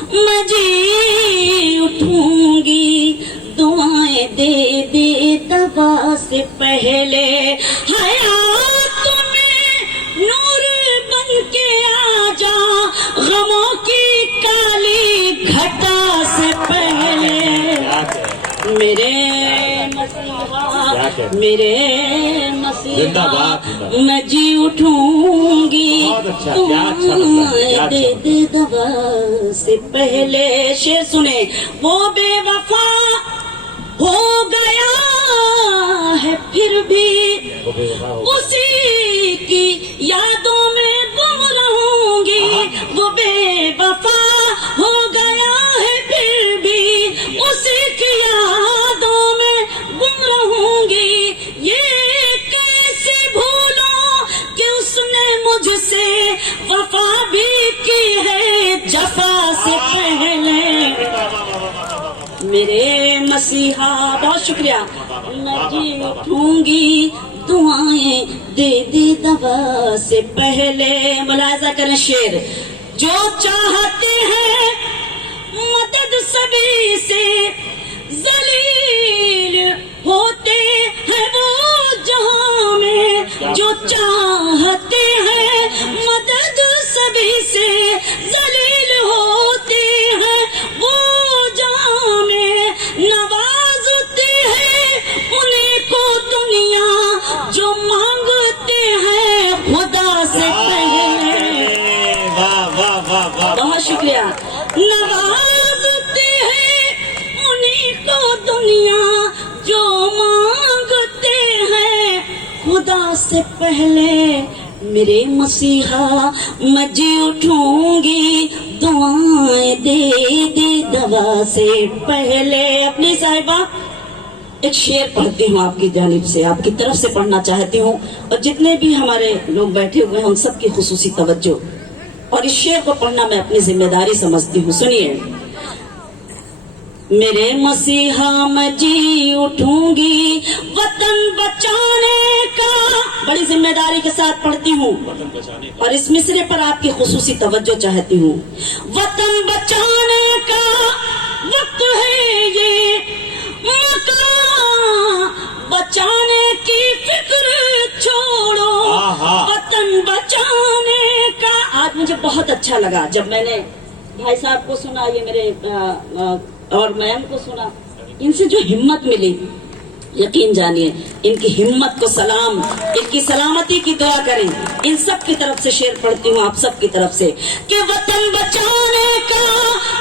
मैं जी उठूंगी। दुआएं दे दे दवा से पहले। हयात में नूर बन के आ जा, गमों की काली घटा से पहले। मेरे मसीहा, मेरे मसीहा जिंदाबाद। मैं जी उठूंगी। बहुत अच्छा, क्या अच्छा लगता है, क्या अच्छा दे दे दवा से पहले। शेर सुने, वो बेवफा हो गया है फिर भी उसी की यादों में गुम रहूंगी। वो बेवफा हो गया है फिर भी उसी की यादों में गुम रहूंगी। ये कैसे भूलूं कि उसने मुझसे वफा भी की है जफा से पहले। मेरे मसीहा, बहुत शुक्रिया। मैं जी उठूंगी, दुआएं दे दे दवा से पहले। मुलाजा करें शेर, जो चाहते हैं मदद सभी से जलील होते हैं वो जहां में। जो चाहते हैं मदद सभी से जलील होते हैं वो जहां में। नवाजते हैं उन्हीं को दुनिया जो मांगते हैं खुदा से पहले। वाह वाह वाह वाह, बहुत शुक्रिया। नवाजते हैं उन्हीं को दुनिया जो मांगते हैं खुदा से पहले। मेरे मसीहा मैं जी उठूंगी, दुआएं दे दे दवा से पहले। अपनी साहिबा, एक शेर पढ़ती हूँ आपकी जानिब से, आपकी तरफ से पढ़ना चाहती हूँ, और जितने भी हमारे लोग बैठे हुए हैं उन सबकी खुसूसी तवज्जो, और इस शेर को पढ़ना मैं अपनी जिम्मेदारी समझती हूँ। सुनिए, मेरे मसीहा मैं जी उठूंगी वतन बचाने का। बड़ी जिम्मेदारी के साथ पढ़ती हूँ और इस मिसरे पर आपकी खुसूसी तवज्जो चाहती हूँ। वतन बचाने का वक्त है ये, मकान बचाने की फिक्र छोड़ो, वतन बचाने का। आज मुझे बहुत अच्छा लगा जब मैंने भाई साहब को सुना, ये मेरे और मैम को सुना, इनसे जो हिम्मत मिली, यकीन जानिए इनकी हिम्मत को सलाम, इनकी सलामती की दुआ करें। इन सब की तरफ से शेर पढ़ती हूँ, आप सब की तरफ से, कि वतन बचाने का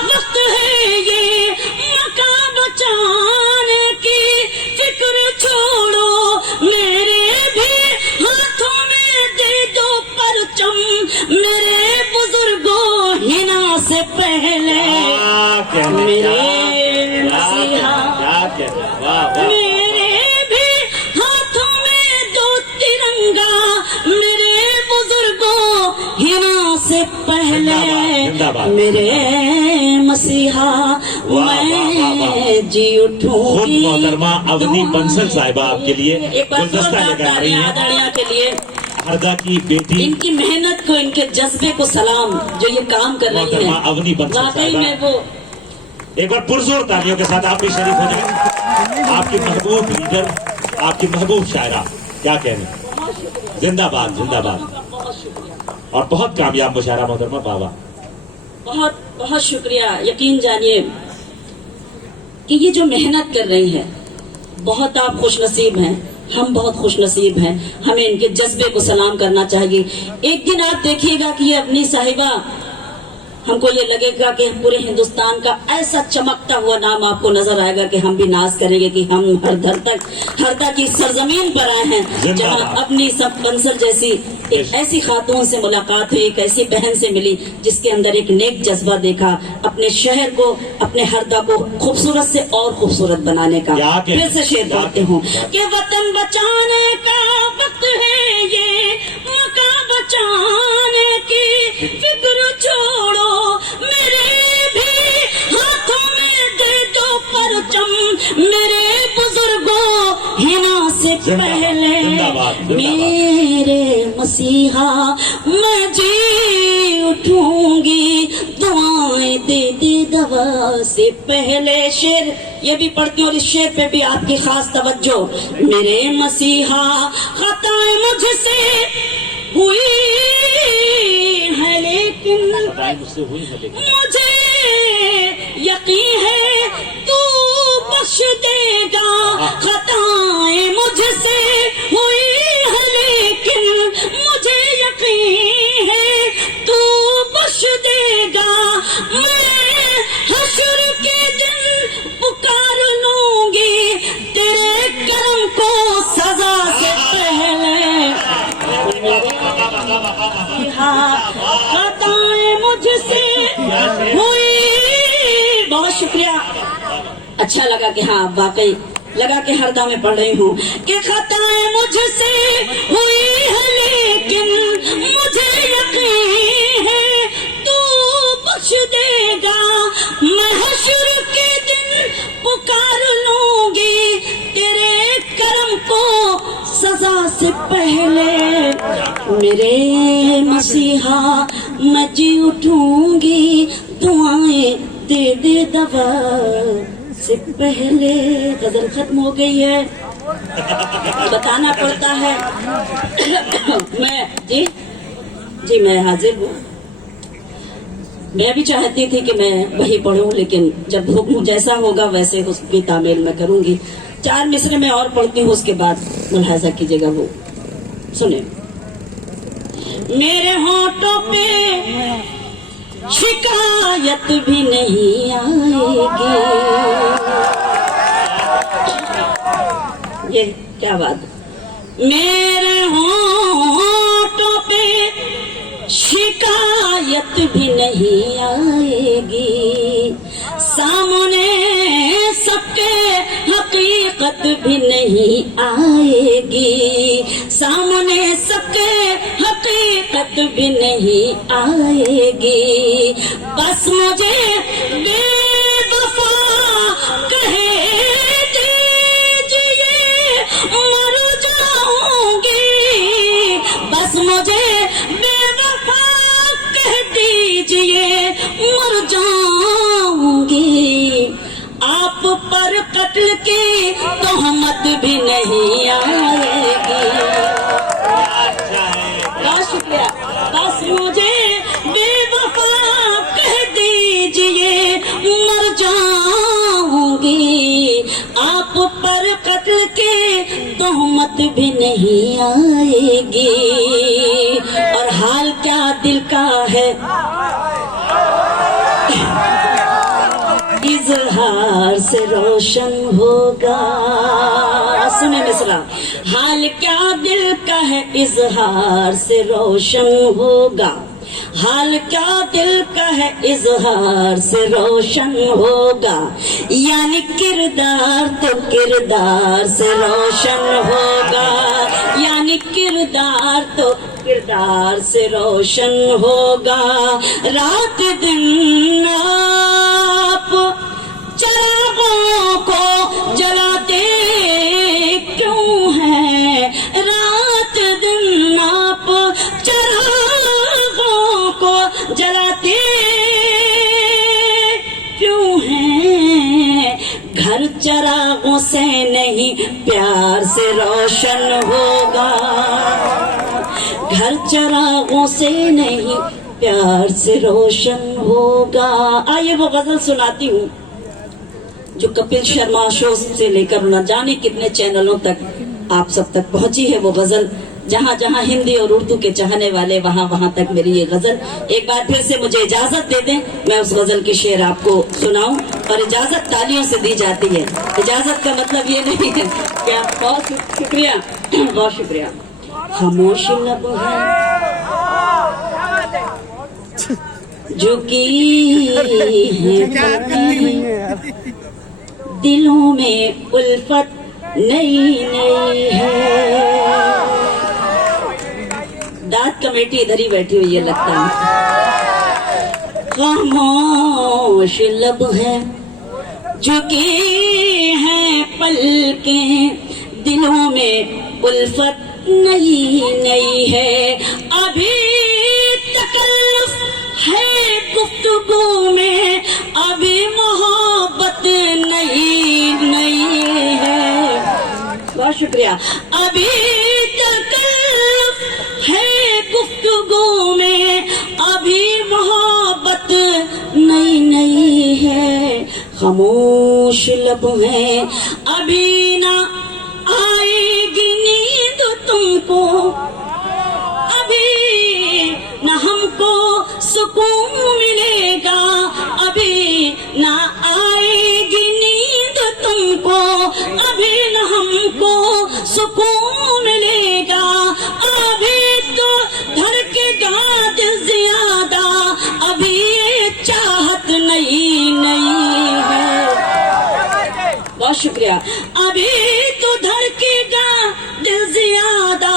वक्त है ये, मकान बचाने की फिक्र छोड़ो, मेरे भी हाथों में दे दो परचम, मेरे बुजुर्गों हिना से पहले मेरे मसीहा, मेरे भी हाथों में दो तिरंगा, मेरे बुजुर्गों हिना से पहले मेरे मसीहा मैं जी उठूंगी। खुद मोहतरमा अवनी बंसल साहिबा आपके लिए गुलदस्ता लेकर आ रही हैं, के लिए हरदा की बेटी, इनकी मेहनत को, इनके जज्बे को सलाम, जो ये काम कर रही है। अवनी बंसल वाकई में वो एक बार पुरजोर तालियों के साथ आप भी शरीफ हो जाए। आपकी महबूब लीडर, आपकी महबूब शायरा, क्या कहने, जिंदाबाद जिंदाबाद। बहुत शुक्रिया, और बहुत कामयाब मुशायरा मोहतरमा बाबा। बहुत बहुत शुक्रिया। यकीन जानिए कि ये जो मेहनत कर रही है, बहुत आप खुशनसीब हैं, हम बहुत खुशनसीब हैं। हमें इनके जज्बे को सलाम करना चाहिए। एक दिन आप देखिएगा कि ये अपनी साहिबा, हमको ये लगेगा कि पूरे हिंदुस्तान का ऐसा चमकता हुआ नाम आपको नजर आएगा कि हम भी नाज करेंगे कि हम हरदा की सरजमीन पर आए हैं, जहां अपनी सब बंसल जैसी एक ऐसी खातून से मुलाकात हुई, एक ऐसी बहन से मिली जिसके अंदर एक नेक जज्बा देखा, अपने शहर को, अपने हरदा को खूबसूरत से और खूबसूरत बनाने का। फिर से शेर पढ़ती हूँ कि वतन बचाने का वक्त है ये, मकान बचाने की फिक्र छोड़ो, मेरे भी हाथों में दे दो परचम, मेरे बुजुर्गों हिना से पहले मेरे मसीहा मैं जी उठूंगी, दुआएं दे दे दवा से पहले। शेर ये भी पढ़ती हूँ और इस शेर पे भी आपकी खास तवज्जो। मेरे मसीहा खताएं मुझसे हुई है लेकिन मुझे यकीन है तू बख्श देगा, खताएं मुझसे हुई है लेकिन मुझे यकीन है तू बख्श देगा, मैं हश्र के दिन पुकार लूंगी तेरे करम को सजा से पहले। खताएं मुझसे हुई, बहुत शुक्रिया। अच्छा लगा कि हाँ, वाकई लगा कि हरदा में पढ़ रही हूँ कि खताएं मुझसे हुई है लेकिन मुझे यकीन है तू बख्श देगा, मैं हश्र के दिन पुकार लूंगी तेरे करम को सजा से पहले, मेरे मसीहा मैं जी उठूंगी, दुआएं दे दे दवा से पहले। गजल खत्म हो गई है, बताना पड़ता है। जी मैं हाजिर हूँ। मैं भी चाहती थी कि मैं वही पढ़ूं, लेकिन जब हुक्म जैसा होगा वैसे उसकी तामील मैं करूंगी। 4 मिसरे में और पढ़ती हूँ, उसके बाद मुलाहाजा कीजिएगा। वो सुने। मेरे होठों पे शिकायत भी नहीं आएगी, ये क्या बात। मेरे होठों पे शिकायत भी नहीं आएगी, सामने सबके हकीकत भी नहीं आएगी, सामने सबके हकीकत भी नहीं आएगी, बस मुझे बेवफा नहीं आएगी। बहुत शुक्रिया। बस मुझे बेवफा कह दीजिए, मर जाऊंगी। आप पर कत्ल के तोहमत भी नहीं आएगी। और हाल क्या दिल का है इजहार से रोशन होगा। सुने मिसरा, हाल क्या दिल का है इजहार से रोशन होगा। हाल क्या दिल का है इजहार से रोशन होगा। यानी किरदार तो किरदार से रोशन होगा। यानी किरदार तो किरदार से रोशन होगा। रात दिन आप चिरागों को जलाते क्यों हैं? रात दिन आप चिरागों को जलाते क्यों हैं? घर चिरागों से नहीं प्यार से रोशन होगा। घर चिरागों से नहीं प्यार से रोशन होगा। आइए वो गजल सुनाती हूँ जो कपिल शर्मा शो से लेकर न जाने कितने चैनलों तक आप सब तक पहुंची है। वो गजल जहाँ जहाँ हिंदी और उर्दू के चाहने वाले वहाँ वहाँ तक मेरी ये गजल। एक बार फिर से मुझे इजाजत दे दें, मैं उस गजल की शेर आपको सुनाऊं। और इजाजत तालियों से दी जाती है। इजाजत का मतलब ये नहीं है कि आप बहुत शुक्रिया, बहुत शुक्रिया। खामोश लब है जो की है, दिलों में उल्फत नई नई है। दाद कमेटी इधर ही बैठी हुई है लगता है। खामोश लब है जो कि है पलकें, दिलों में उल्फत नई नई है। अभी तकल्लुफ है गुफ्तगू में, अभी मोहब्बत नई नई है। बहुत शुक्रिया। अभी तकल्लुफ है गुफ्तगू में, अभी मोहब्बत नई नई है। खामोश लब है अभी ना आएगी नींद तुमको, अभी न हमको सुकून मिलेगा। अभी न आएगी नींद तुमको, अभी न हमको सुकून मिलेगा। अभी तो धड़केगा दिल ज्यादा, अभी ये चाहत नई नई है। बहुत शुक्रिया। अभी तो धड़केगा दिल ज्यादा,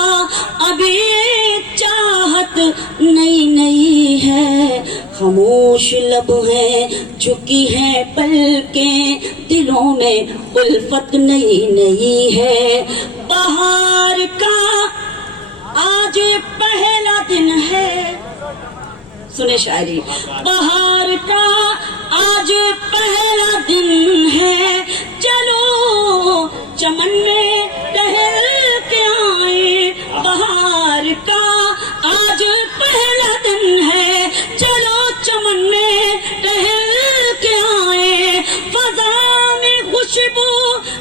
अभी ये चाहत नई नई है। खामोश लब है चुकी है पलकें, दिलों में उल्फत नई नई है। बहार का आज पहला दिन है। सुने शायरी। बहार का आज पहला दिन है, चलो चमन में टहल के आए। बहार का आज पहला दिन है, चलो चमन में टहल के आए। फजा में खुशबू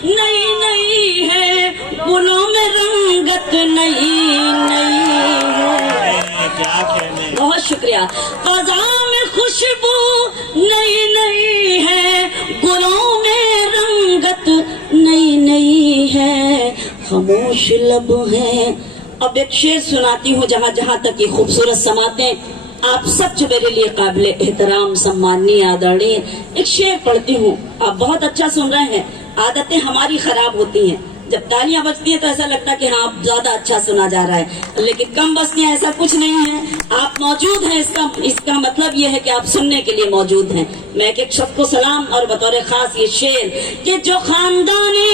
नई नई है, गुलों में रंगत नई नई है। क्या कहने। बहुत शुक्रिया। फजा में खुशबू नई नई है, गुलों में रंगत नई नई है। खामोश लब है। अब एक शेर सुनाती हूँ जहाँ जहाँ तक ये खूबसूरत समातें आप सब जो मेरे लिए काबिले एहतराम सम्माननीय आदरणीय। एक शेर पढ़ती हूँ, आप बहुत अच्छा सुन रहे हैं। आदतें हमारी खराब होती हैं, जब तालियां बजती हैं तो ऐसा लगता है कि हाँ ज्यादा अच्छा सुना जा रहा है, लेकिन कम बजती हैं ऐसा कुछ नहीं है। आप मौजूद हैं, इसका मतलब ये है कि आप सुनने के लिए मौजूद हैं। मैं एक शब्द को सलाम और बतौर खास ये शेर कि जो खानदानी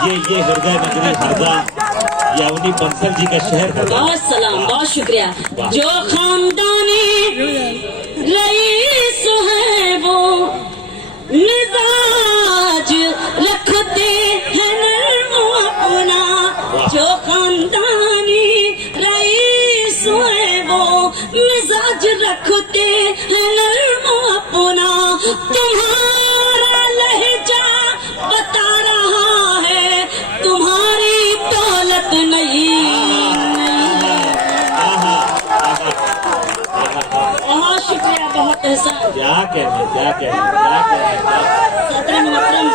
ये हृदय नगरी हरदा यवनी बंसल जी का शहर है। बहुत सलाम, बहुत शुक्रिया। जो खानदानी रईस है वो मिजाज रखते हैं नर्म अपना, जो खानदानी रईस है वो मिजाज रखते हैं नर्म अपना। तुम्हारा लहजा बता रहा है तुम्हारी दौलत नहीं। बहुत शुक्रिया, बहुत एहसान। क्या कहने सदर मोहतरम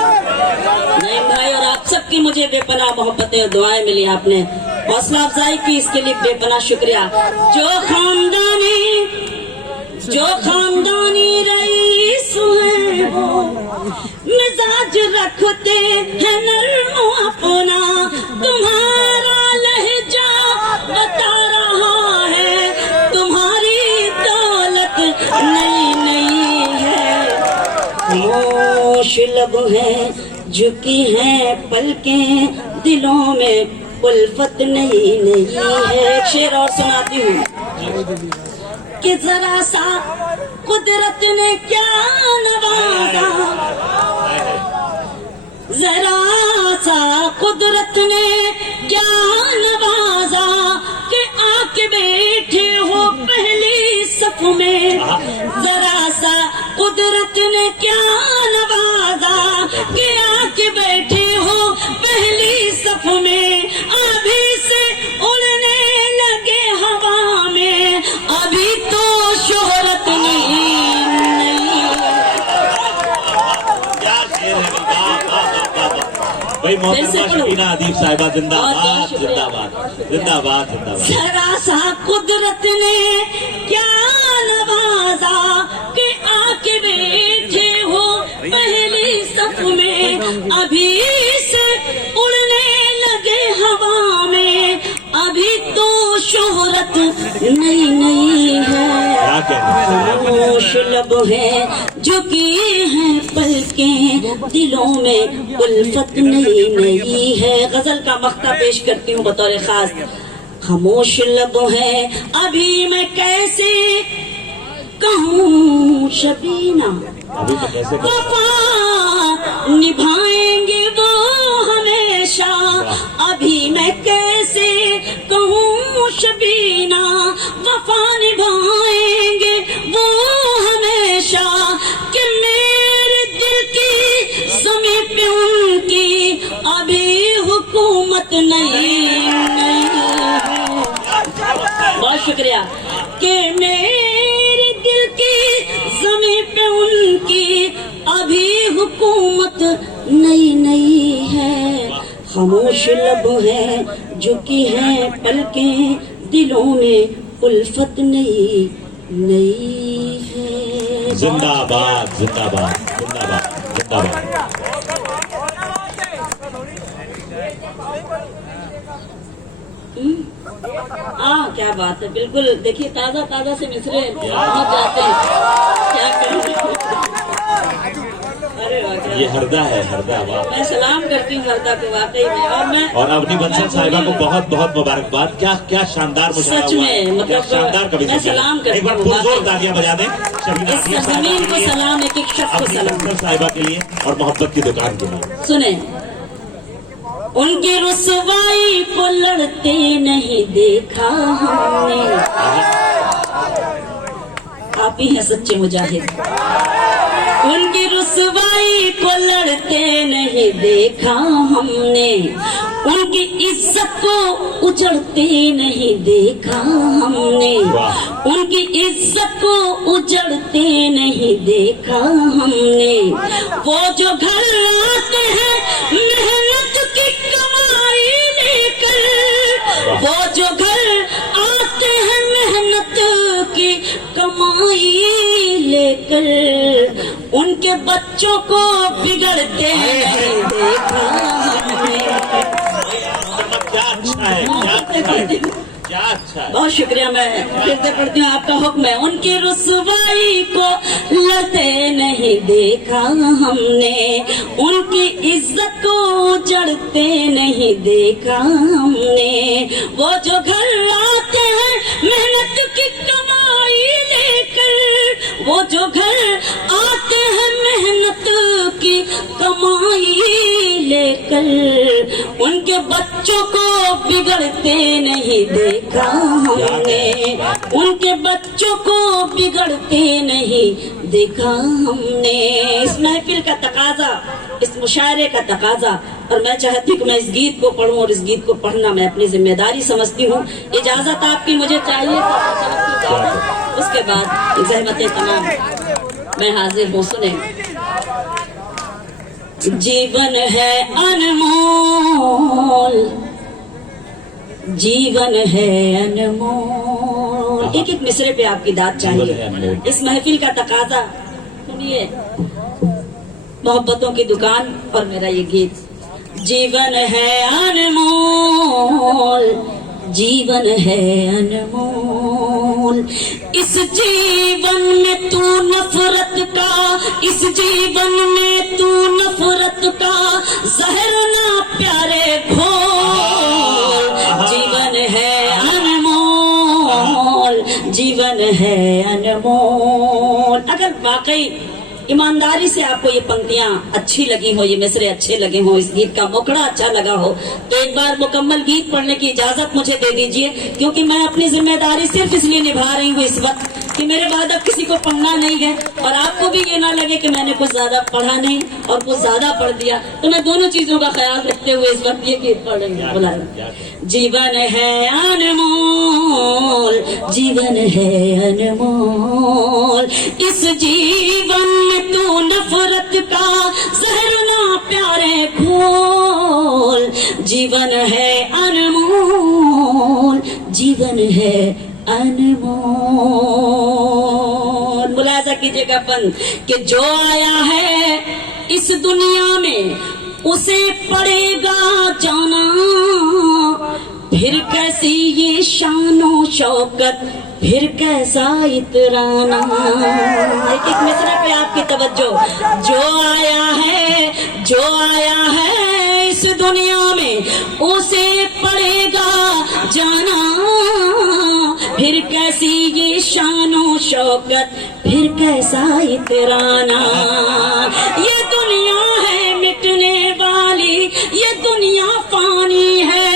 नईम भाई और आप सबकी मुझे बेपनाह मोहब्बतें और दुआएं मिली, आपने हौसला अफजाई की, इसके लिए बेपनाह शुक्रिया। जो खानदानी रईस है वो मिजाज रखते हैं नर्म अपना। तुम्हारा लहजा बता रहा है तुम्हारी दौलत नई नई है। खामोश लब है झुकी है पलकें, दिलों में उल्फत नई नई है। एक शेर और सुनाती हूँ कि जरा सा कुदरत ने क्या नवाजा, जरा सा कुदरत ने क्या नवाजा कि आके बैठे हो पहली सफ में। जरा सा कुदरत ने क्या नवाजा कि आके बैठे हो पहली सफ में। अभी से उड़ने लगे हवा में, अभी तो शोहरत नहीं। भाई मोहतरमा शकीना अदीब साहिबा जिंदाबाद जिंदाबाद जिंदाबाद जिंदाबाद। जरा सा कुदरत ने क्या नवाजा कि आके बैठे हो पहली सफ में। अभी से उड़ने लगे हवा में, अभी तो शोहरत नई नई है। खामोश लब है झुकी हैं पलकें, दिलों में उल्फत नई नई है। गजल का मख्ता पेश करती हूँ बतौर खास। खामोश लब है अभी मैं कैसे कहूँ शबीना, अभी तो कैसे वफा निभाएंगे वो हमेशा। अभी मैं कैसे कहूँ शबीना, वफा निभाएंगे वो हमेशा। कि मेरे दिल की ज़मीं पे उनकी अभी हुकूमत नहीं। बहुत शुक्रिया। कि मेरे दिल की ज़मीं पे उनकी अभी हुकूमत नई नई है। खामोश लब है झुकी है पलकें, दिलों में उल्फत नई नई है। जिंदाबाद जिंदाबाद जिंदाबाद जिंदाबाद। क्या बात है, बिल्कुल। देखिए ताजा ताजा से मिसरे पहुंच जाते हैं। क्या करें। अरे वाह, ये हरदा है, हरदा। वाह। मैं सलाम करती हूँ हरदा को वाकई में। और मैं और अवनी बंसल साहिबा को बहुत बहुत मुबारकबाद। क्या क्या शानदार मुशायरा सच हुआ। में, मतलब क्या शानदार कवि मैं सलाम करती एक बार हूँ। पुरजोर तालियां बजा दें शबीना इस अदीब साहिबा जमीन के को लिए, सलाम, एक एक शख्स को अवनी सलाम। बंसल साहिबा के लिए और मोहब्बत की दुकान के लिए। सुने, उनकी रुसवाई को लड़ते नहीं देखा हमने। आप ही हैं सच्चे मुजाहिद। उनकी रुसवाई को लड़ते नहीं देखा हमने, उनकी इज्जत को उजड़ते नहीं देखा हमने, उनकी इज्जत को उजड़ते नहीं देखा हमने। वो जो घर आते हैं मेहनत की कमाई लेकर, वो जो घर आते हैं मेहनत की कमाई लेकर, उनके बच्चों को बिगड़ते नहीं देखा हमने। क्या अच्छा है, क्या अच्छा है, क्या अच्छा है। बहुत शुक्रिया। मैं फिर से पढ़ती हूँ, आपका हुक्म है। उनकी रुसवाई को लड़ते नहीं देखा हमने, उनकी इज्जत को उजड़ते नहीं देखा हमने। वो जो घर आते हैं मेहनत की कमाई लेकर, वो जो घर आते हैं मेहनत देखकर उनके बच्चों को बिगड़ते नहीं देखा हमने, उनके बच्चों को बिगड़ते नहीं देखा हमने। इस महफिल का तकाजा, इस मुशायरे का तकाजा, और मैं चाहती हूँ कि मैं इस गीत को पढ़ूं और इस गीत को पढ़ना मैं अपनी जिम्मेदारी समझती हूँ। इजाजत आपकी मुझे चाहिए तो उसके बाद ज़हमतें तमाम मैं हाजिर हूँ। सुने, जीवन है अनमोल, जीवन है अनमोल। एक एक मिसरे पे आपकी दाद चाहिए। इस महफिल का तकाजा सुनिए, मोहब्बतों की दुकान और मेरा ये गीत। जीवन है अनमोल, जीवन है अनमोल, इस जीवन में तू नफरत का, इस जीवन में तू नफरत का जहर ना प्यारे घोल। जीवन है अनमोल, जीवन है अनमोल। अगर वाकई ईमानदारी से आपको ये पंक्तियां अच्छी लगी हो, ये मिसरे अच्छे लगे हो, इस गीत का मुखड़ा अच्छा लगा हो, तो एक बार मुकम्मल गीत पढ़ने की इजाजत मुझे दे दीजिए, क्योंकि मैं अपनी जिम्मेदारी सिर्फ इसलिए निभा रही हूँ इस वक्त कि मेरे बाद अब किसी को पढ़ना नहीं है, और आपको भी ये ना लगे कि मैंने कुछ ज्यादा पढ़ा नहीं और कुछ ज्यादा पढ़ दिया। तो मैं दोनों चीजों का ख्याल रखते हुए इस वक्त ये गीत पढ़ रही हूँ। बुला, जीवन है अनमोल, जीवन है अनमोल, इस जीवन में तू नफरत का जहर ना प्यारे घोल। जीवन है अनमोल, जीवन है अनमोल। मुलाजा कीजिएगा पंत कि जो आया है इस दुनिया में उसे पड़ेगा जाना, फिर कैसी ये शानो शौकत, फिर कैसा इतराना। एक एक मिसरे पे आपकी तवज्जो। जो आया है, जो आया है इस दुनिया में उसे पड़ेगा जाना, फिर कैसी ये शानो शौकत, फिर कैसा इतराना। ये दुनिया है मिटने वाली, ये दुनिया फानी है,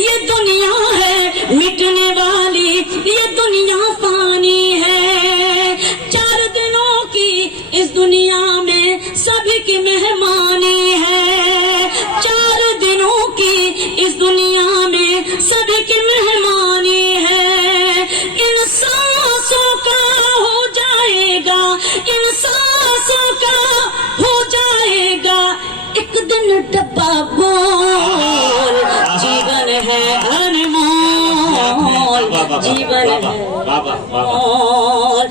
ये दुनिया है मिटने वाली, ये दुनिया फानी है। 4 दिनों की इस दुनिया में सभी की मेहमानी है, 4 दिनों की इस दुनिया में सभी की मेहमानी है। इन सांसों का हो जाएगा, इन सांसों का हो जाएगा एक दिन डब्बा बोल। जीवन है अनमोल, जीवन है अनमोल।